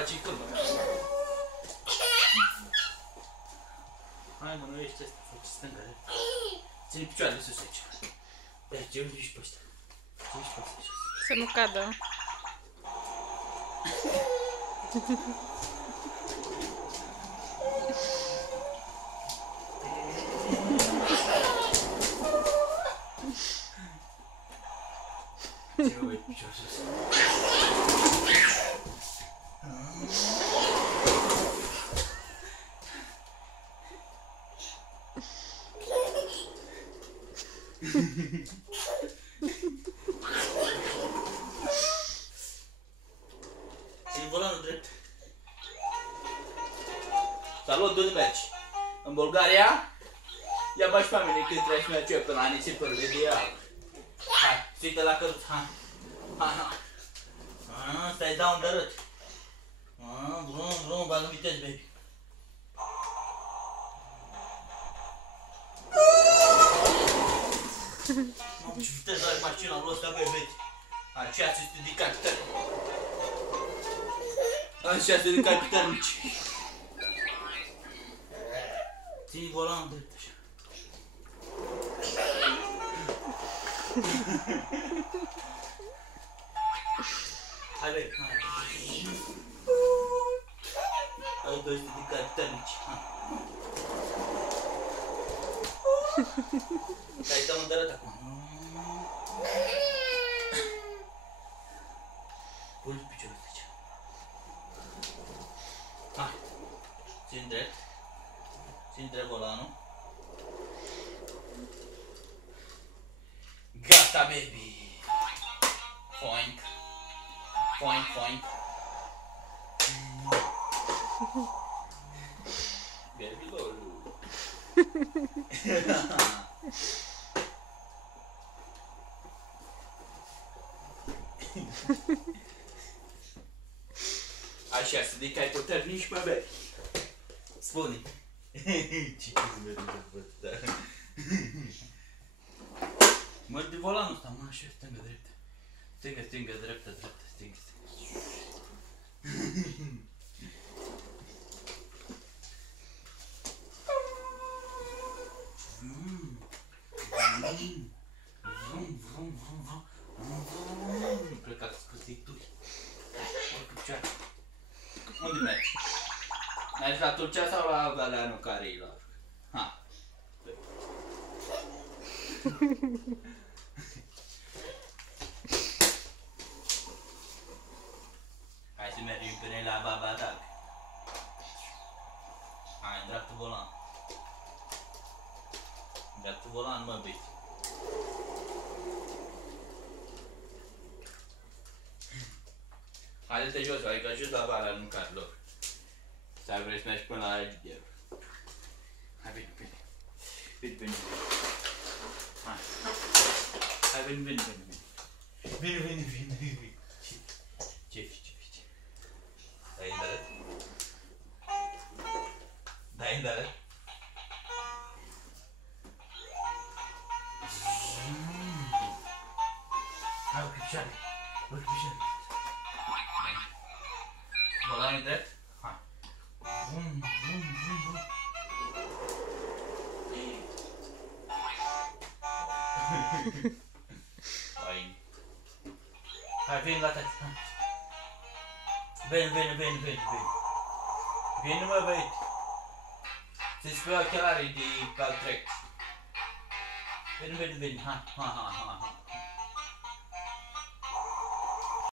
face câmpă. Hai mă, nu ești ăsta, faci stânga. Ține picioarele sus aici. Ia, ce uite și pe ăsta. Ce uite pe ăsta. Să nu cadă. Ce mă uite piciorul sus. Ține volanul drept. Salut, unde mergi? În Bulgaria? Ia bași pe mine când treci mi-a ce până la nisipările de iară. Hai, strică la căruț, hai. Hai. Stai, dau un dărât. Vrum, bagă viteză, baby. Mamă, ce viteză are mașina lui ăsta, băi, vezi? Aceea se de capitani. Așa se de capitanici. Ține volanul drept așa. Hai, băi, hai. Hai, 200 de capitanici, hai. Hai, dăm un dărât acum. Pune piciorul aici. Hai. Ține drept. Ține drept volanul. Gata, baby. Foink. Foink, foink. Baby lolu. Așa, să dai că ai puternici, mă, băi. Spune. Ce crezi, bă, da. Mă, de volanul ăsta, mă, așa, stângă, dreaptă. Stângă, stângă, dreaptă, dreaptă, stângă, stângă. Plecați scutituri. Urcă picioare. Unde mergi? Mergi la Turcia sau la Galeanul Careilor? Ha. Hai să mergem până la Babadac. Hai, în dreaptul volan. În dreaptul volan, mă, băi. Haide-te jos, adică jos la Valea Mâncarilor. Sau vrei să mergi până la Egideru. Hai, veni, veni. Veni, veni, veni. Hai. Hai, veni, veni, veni, veni. Veni, veni, veni, veni. Ce fici? Dai în dărât? Dai în dărât? Hai, urcă picioare. Urcă picioare. Volanul drept? Hai. Vum, vum, vum, vum. Hai. Hai, veni la tati. Veni. Veni, mă, băieți. Se spui ochelarii de Caltrec. Veni. Ha.